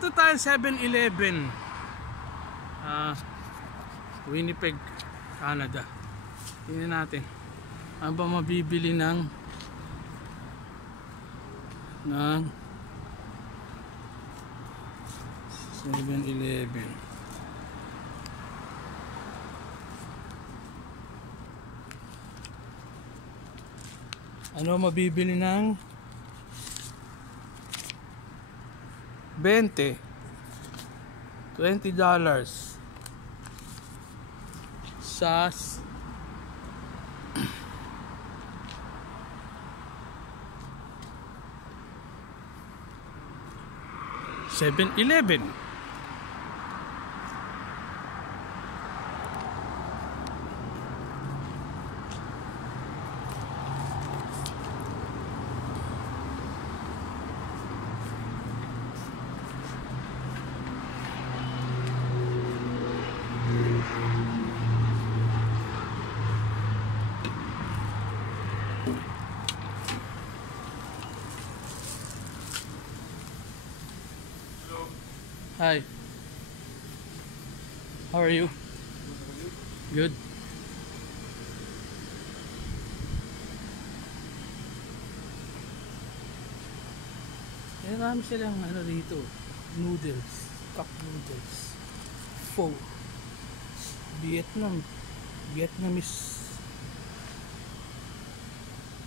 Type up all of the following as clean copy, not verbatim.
Punta tayo 7-Eleven. Winnipeg, Canada. Tingnan natin. Ano ba mabibili ng 7-Eleven? Ano mabibili ng 20 $20 sa 7-Eleven. Hi. How are you? Good. Marami silang ano dito. Noodles. Cup noodles. Pho. Vietnamese.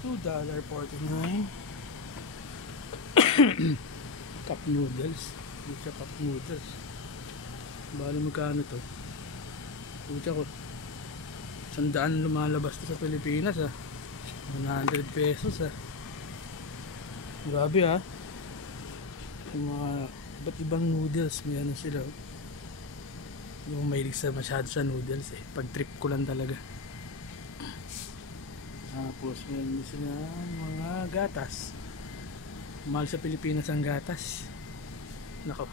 $2.49. Cup noodles. Pucha, cup noodles. Bali magkano to? Pucha ko. 100 lumalabas to sa Pilipinas 100 pesos Grabe Yung mga iba't ibang noodles, may ano sila. Yung mahilig sa masyado sa noodles pag trip ko lang talaga. Tapos meron sila mga gatas. Mahal sa Pilipinas ang gatas. Nako.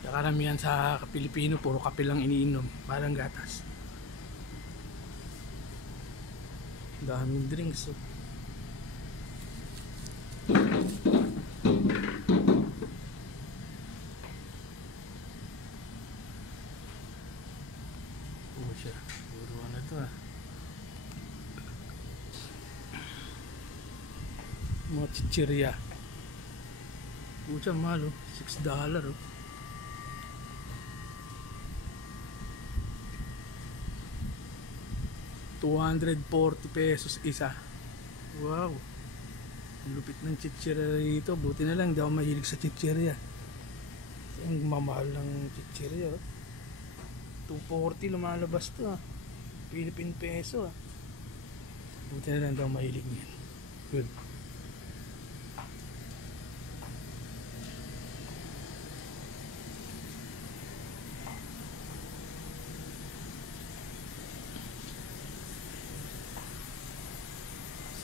Karamihan sa Pilipino puro kape lang iniinom, parang gatas. Daming drinks siya. Puro ano to mga chichirya. Pucha, mahal $6 240 pesos isa. Wow, lupit ng chichirya rito. Buti na lang di ako mahilig sa chichirya. Ang mamahal ng chichirya 240 lumalabas to Philippine peso Buti na lang di ako mahilig niyan. Good.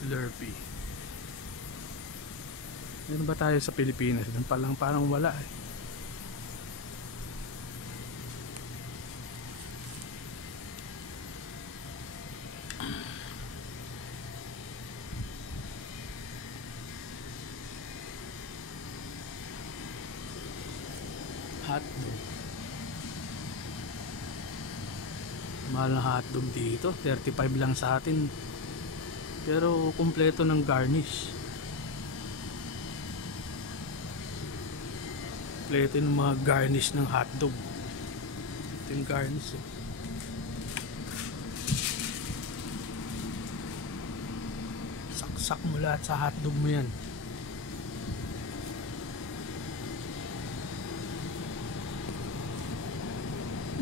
Slurpee. Meron ba tayo sa Pilipinas? Parang wala Hotdog. Mahal na hotdog dito. 35 lang sa atin. Pero kumpleto ng garnish. Kumpleto ng mga garnish ng hotdog. Ito yung garnish Saksak mo lahat sa hotdog mo yan.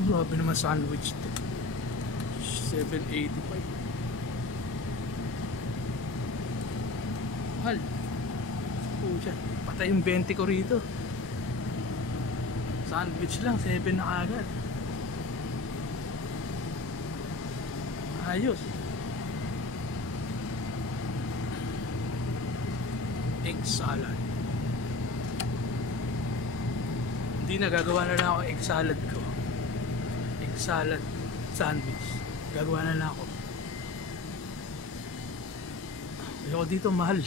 Grabe naman sandwich to. $7.85. Mahal. Pucha, patay yung 20 ko rito. Sandwich lang, 7 na agad. Ayos. Egg salad. Hindi na, gagawa na lang ako egg salad ko. Egg salad sandwich. Gagawa na lang ako. Ayoko dito, mahal.